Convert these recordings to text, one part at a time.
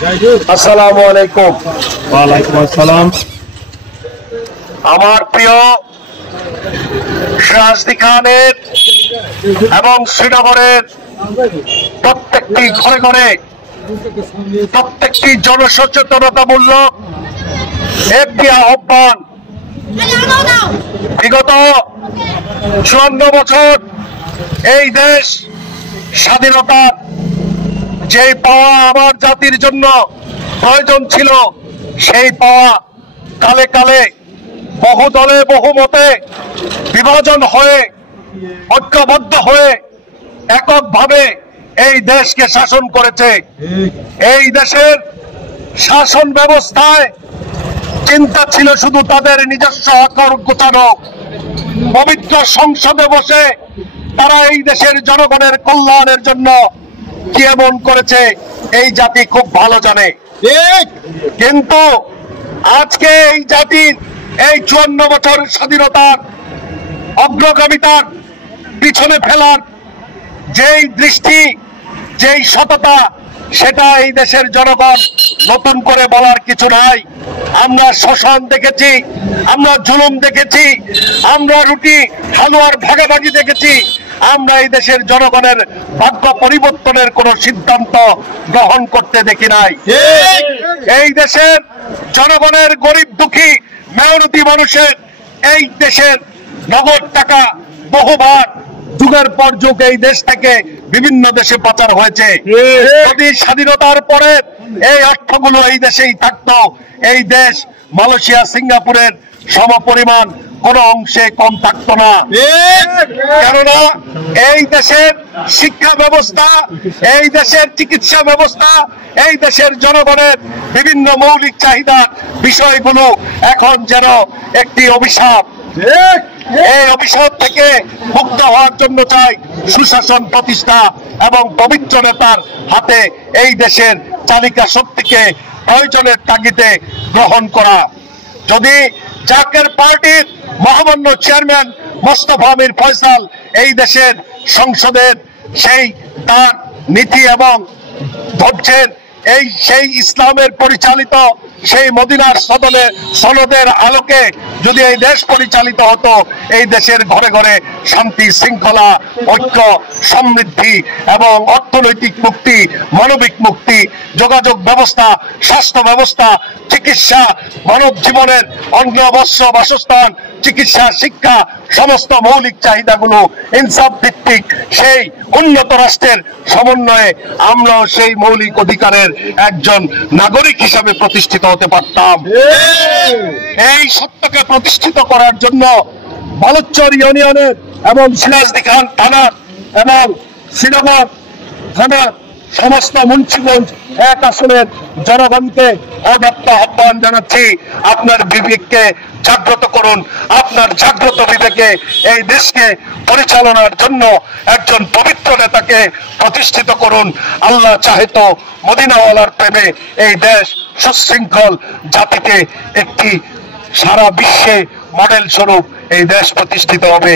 আসসালামু আলাইকুম। ওয়ালাইকুম আসসালাম। আমার প্রিয় সিরাজদি খানের এবং শ্রীনগরের প্রত্যেকটি ঘরে ঘরে প্রত্যেকটি জনসচেতনতামূলক একটি আহ্বান। বিগত 54 বছর এই দেশ স্বাধীনতার যে পাওয়া আমার জাতির জন্য প্রয়োজন ছিল, সেই পাওয়া কালে কালে বহু দলে বহুমতে বিভাজন হয়ে ঐক্যবদ্ধ হয়ে এককভাবে এই দেশকে শাসন করেছে। এই দেশের শাসন ব্যবস্থায় চিন্তা ছিল শুধু তাদের নিজস্ব আকর গোছানো। পবিত্র সংসদে বসে তারা এই দেশের জনগণের কল্যাণের জন্য কি এমন করেছে এই জাতি খুব ভালো জানে। কিন্তু আজকে এই জাতির এই 54 বছর স্বাধীনতার অগ্রগামিতার পিছনে ফেলার যেই দৃষ্টি, যেই সততা, সেটা এই দেশের জনগণ নতুন করে বলার কিছু নাই। আমরা শ্মশান দেখেছি, আমরা জুলুম দেখেছি, আমরা রুটি হালুয়ার ভাগাভাগি দেখেছি। আমরা এই দেশের জনগণের ভাগ্য পরিবর্তনের কোন সিদ্ধান্ত গ্রহণ করতে দেখি নাই। এই দেশের জনগণের গরিব দুঃখী মেহনতি মানুষের এই দেশের নগদ টাকা বহুবার যুগের পর যুগ এই দেশ থেকে বিভিন্ন দেশে পাচার হয়েছে। যদি স্বাধীনতার পরে এই অর্থগুলো এই দেশেই থাকতো, এই দেশ মালয়েশিয়া সিঙ্গাপুরের সমপরিমাণ কোন অংশে কম থাকতো না। কেননা এই দেশের শিক্ষা ব্যবস্থা, এই দেশের চিকিৎসা ব্যবস্থা, এই দেশের জনগণের বিভিন্ন মৌলিক চাহিদা বিষয়গুলো এখন যেন একটি অভিশাপ। এই অভিশাপ থেকে মুক্ত হওয়ার জন্য চাই সুশাসন প্রতিষ্ঠা এবং পবিত্র নেতার হাতে এই দেশের চালিকা শক্তিকে প্রয়োজনের তাগিদে গ্রহণ করা। যদি জাকের পার্টির মহামান্য চেয়ারম্যান মোস্তফা মীর ফয়সাল এই দেশের সংসদের সেই তার নীতি এবং ধৈর্যের সেই ইসলামের পরিচালিত সেই মদিনার সনদের আলোকে যদি এই দেশ পরিচালিত হতো, এই দেশের ঘরে ঘরে শান্তি শৃঙ্খলা ঐক্য সমৃদ্ধি এবং অর্থনৈতিক মুক্তি, মানবিক মুক্তি, যোগাযোগ ব্যবস্থা, স্বাস্থ্য ব্যবস্থা, চিকিৎসা, মানব জীবনের অন্ন বস্ত্র বাসস্থান, চিকিৎসা, শিক্ষা, সমস্ত মৌলিক চাহিদাগুলো ইনসাফ ভিত্তিক সেই উন্নত রাষ্ট্রের সমন্বয়ে আমরাও সেই মৌলিক অধিকারের একজন নাগরিক হিসাবে প্রতিষ্ঠিত হতে পারতাম। এই সত্যকে প্রতিষ্ঠিত করার জন্য বালুচর ইউনিয়নের এবং সিরাজদি খান থানার এবং শ্রীনগর থানার সমস্ত মুন্সিগঞ্জ এক আসনের জনগণকে অব্যাপ্ত আহ্বান জানাচ্ছি, আপনার বিবেককে জাগ্রত করুন। আপনার জাগ্রত বিবেকে এই দেশকে পরিচালনার জন্য একজন পবিত্র নেতাকে প্রতিষ্ঠিত করুন। আল্লাহ চাহে তো মদিনাওয়ালার প্রেমে এই দেশ সুশৃঙ্খল জাতিকে একটি সারা বিশ্বে মডেল স্বরূপ এই দেশ প্রতিষ্ঠিত হবে।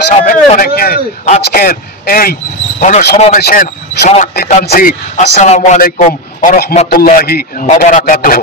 আশা ব্যক্ত রেখে আজকের এই গণসমাবেশের সমাপ্তি টানছি। আসসালামু আলাইকুম ওয়া রাহমাতুল্লাহি ওয়া বারাকাতুহু।